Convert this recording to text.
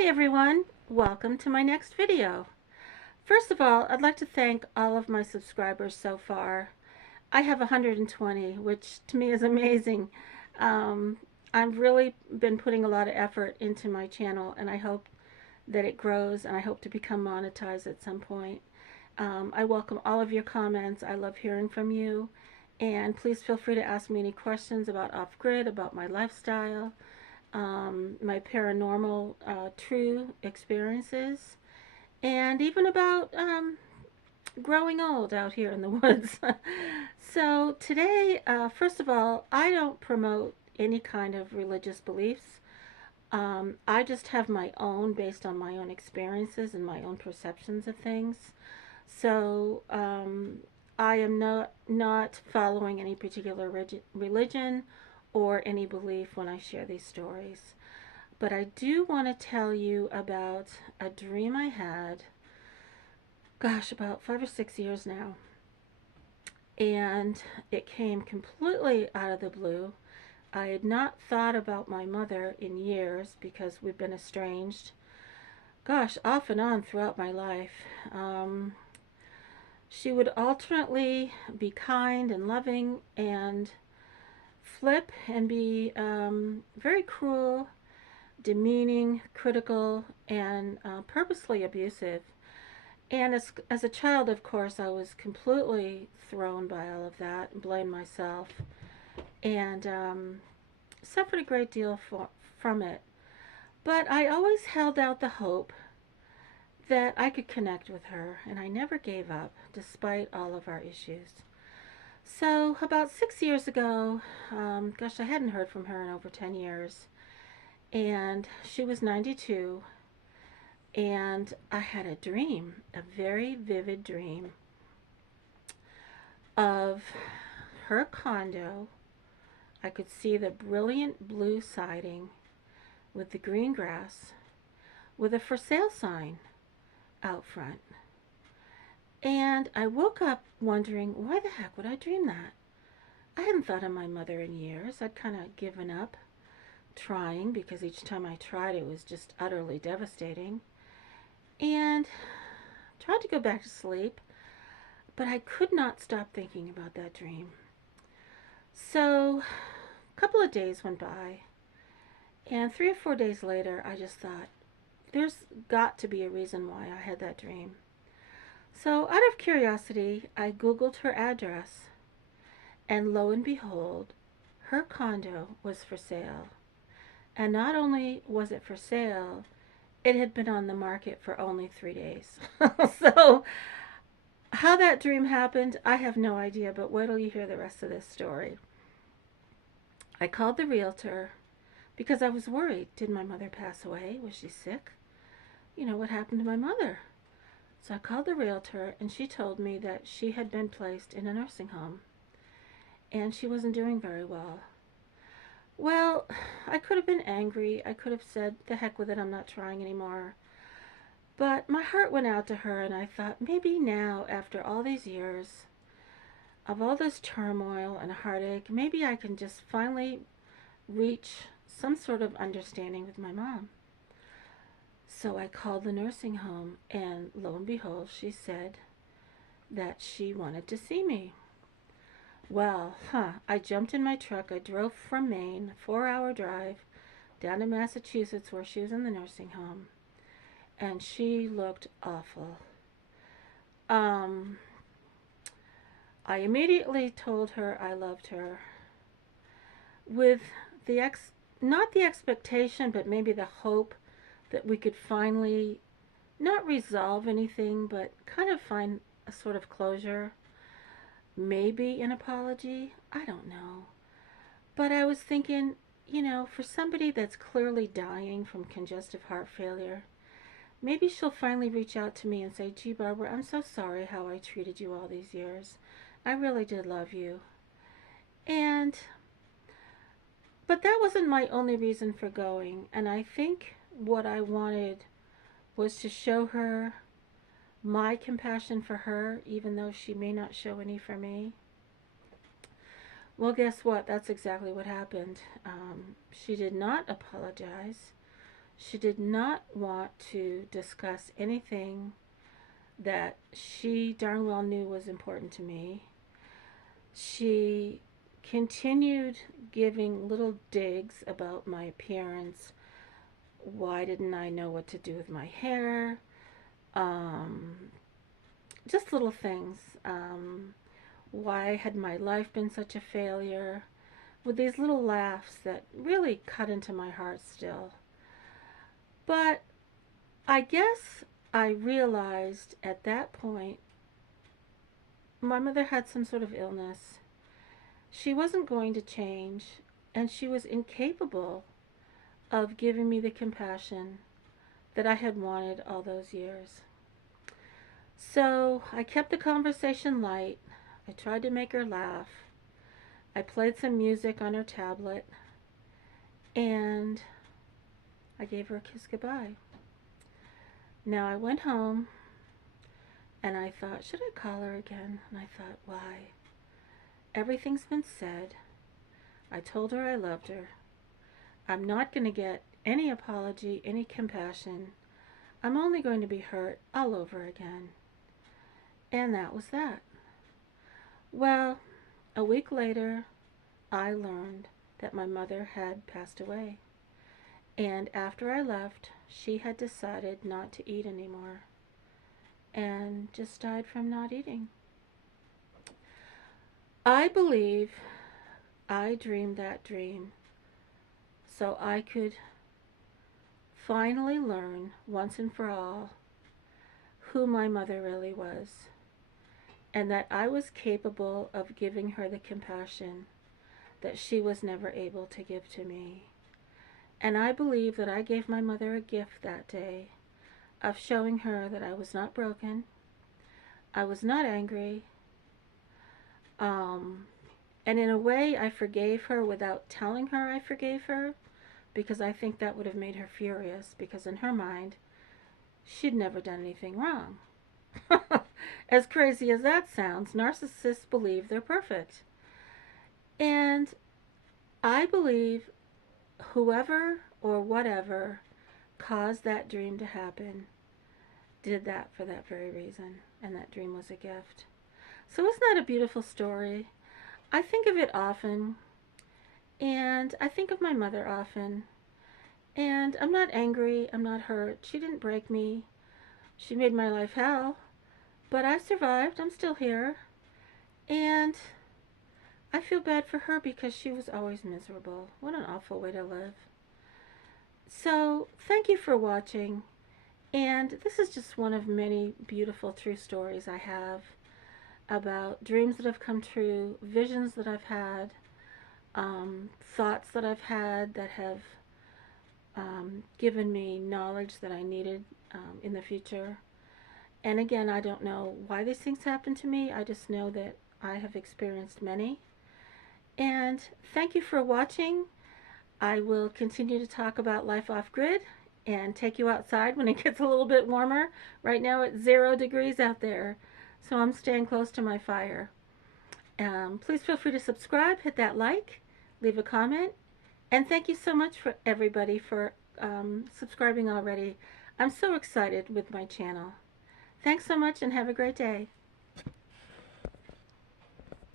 Hi everyone, welcome to my next video. First of all, I'd like to thank all of my subscribers so far. I have 120, which to me is amazing. Um, I've really been putting a lot of effort into my channel and I hope that it grows and I hope to become monetized at some point. I welcome all of your comments. I love hearing from you. And please feel free to ask me any questions about off-grid, about my lifestyle, my paranormal true experiences, and even about growing old out here in the woods. So today, first of all, I don't promote any kind of religious beliefs. I just have my own based on my own experiences and my own perceptions of things. So I am not following any particular religion or any belief when I share these stories. But I do want to tell you about a dream I had, gosh, about 5 or 6 years now. And it came completely out of the blue. I had not thought about my mother in years because we've been estranged, gosh, off and on throughout my life. She would alternately be kind and loving and flip and be very cruel, demeaning, critical, and purposely abusive. And as a child, of course, I was completely thrown by all of that and blamed myself and suffered a great deal from it. But I always held out the hope that I could connect with her, and I never gave up despite all of our issues. So, about 6 years ago, gosh, I hadn't heard from her in over 10 years, and she was 92, and I had a dream, a very vivid dream, of her condo. I could see the brilliant blue siding with the green grass with a for sale sign out front. And I woke up wondering, why the heck would I dream that? I hadn't thought of my mother in years. I'd kind of given up trying because each time I tried it was just utterly devastating. And tried to go back to sleep, but I could not stop thinking about that dream. So a couple of days went by, and 3 or 4 days later, I just thought, there's got to be a reason why I had that dream. So out of curiosity, I Googled her address, and lo and behold, her condo was for sale. And not only was it for sale, it had been on the market for only 3 days. So how that dream happened, I have no idea, but wait till you hear the rest of this story. I called the realtor because I was worried. Did my mother pass away? Was she sick? You know, what happened to my mother? So I called the realtor, and she told me that she had been placed in a nursing home, and she wasn't doing very well. Well, I could have been angry. I could have said, the heck with it, I'm not trying anymore. But my heart went out to her, and I thought, maybe now, after all these years of all this turmoil and heartache, maybe I can just finally reach some sort of understanding with my mom. So I called the nursing home, and lo and behold, she said that she wanted to see me. Well, I jumped in my truck. I drove from Maine, a 4-hour drive, down to Massachusetts where she was in the nursing home. And she looked awful. I immediately told her I loved her with the not the expectation, but maybe the hope that we could finally not resolve anything, but kind of find a sort of closure. Maybe an apology. I don't know. But I was thinking, you know, for somebody that's clearly dying from congestive heart failure, maybe she'll finally reach out to me and say, gee, Barbara, I'm so sorry how I treated you all these years. I really did love you. But that wasn't my only reason for going. And I think what I wanted was to show her my compassion for her, even though she may not show any for me. Well, guess what? That's exactly what happened. She did not apologize. She did not want to discuss anything that she darn well knew was important to me. She continued giving little digs about my appearance. Why didn't I know what to do with my hair? Um, just little things. Why had my life been such a failure? With these little laughs that really cut into my heart still. But I guess I realized at that point my mother had some sort of illness. She wasn't going to change, and she was incapable of giving me the compassion that I had wanted all those years. So I kept the conversation light. I tried to make her laugh. I played some music on her tablet, and I gave her a kiss goodbye. Now I went home, and I thought, should I call her again? And I thought, why? Everything's been said. I told her I loved her. I'm not going to get any apology, any compassion. I'm only going to be hurt all over again. And that was that. Well, a week later, I learned that my mother had passed away. And after I left, she had decided not to eat anymore and just died from not eating. I believe I dreamed that dream so I could finally learn once and for all who my mother really was, and that I was capable of giving her the compassion that she was never able to give to me. And I believe that I gave my mother a gift that day of showing her that I was not broken, I was not angry, and in a way I forgave her without telling her I forgave her, because I think that would have made her furious, because in her mind, she'd never done anything wrong. As crazy as that sounds, narcissists believe they're perfect. And I believe whoever or whatever caused that dream to happen did that for that very reason, and that dream was a gift. So isn't that a beautiful story? I think of it often, and I think of my mother often, and I'm not angry, I'm not hurt. She didn't break me. She made my life hell, but I survived. I'm still here, and I feel bad for her because she was always miserable. What an awful way to live. So, thank you for watching, and this is just one of many beautiful true stories I have about dreams that have come true, visions that I've had, thoughts that I've had that have given me knowledge that I needed in the future. And again, I don't know why these things happen to me. I just know that I have experienced many. And thank you for watching. I will continue to talk about life off-grid and take you outside when it gets a little bit warmer. Right now it's 0 degrees out there, so I'm staying close to my fire. Please feel free to subscribe, hit that like, leave a comment, and thank you so much for everybody for subscribing already. I'm so excited with my channel. Thanks so much and have a great day.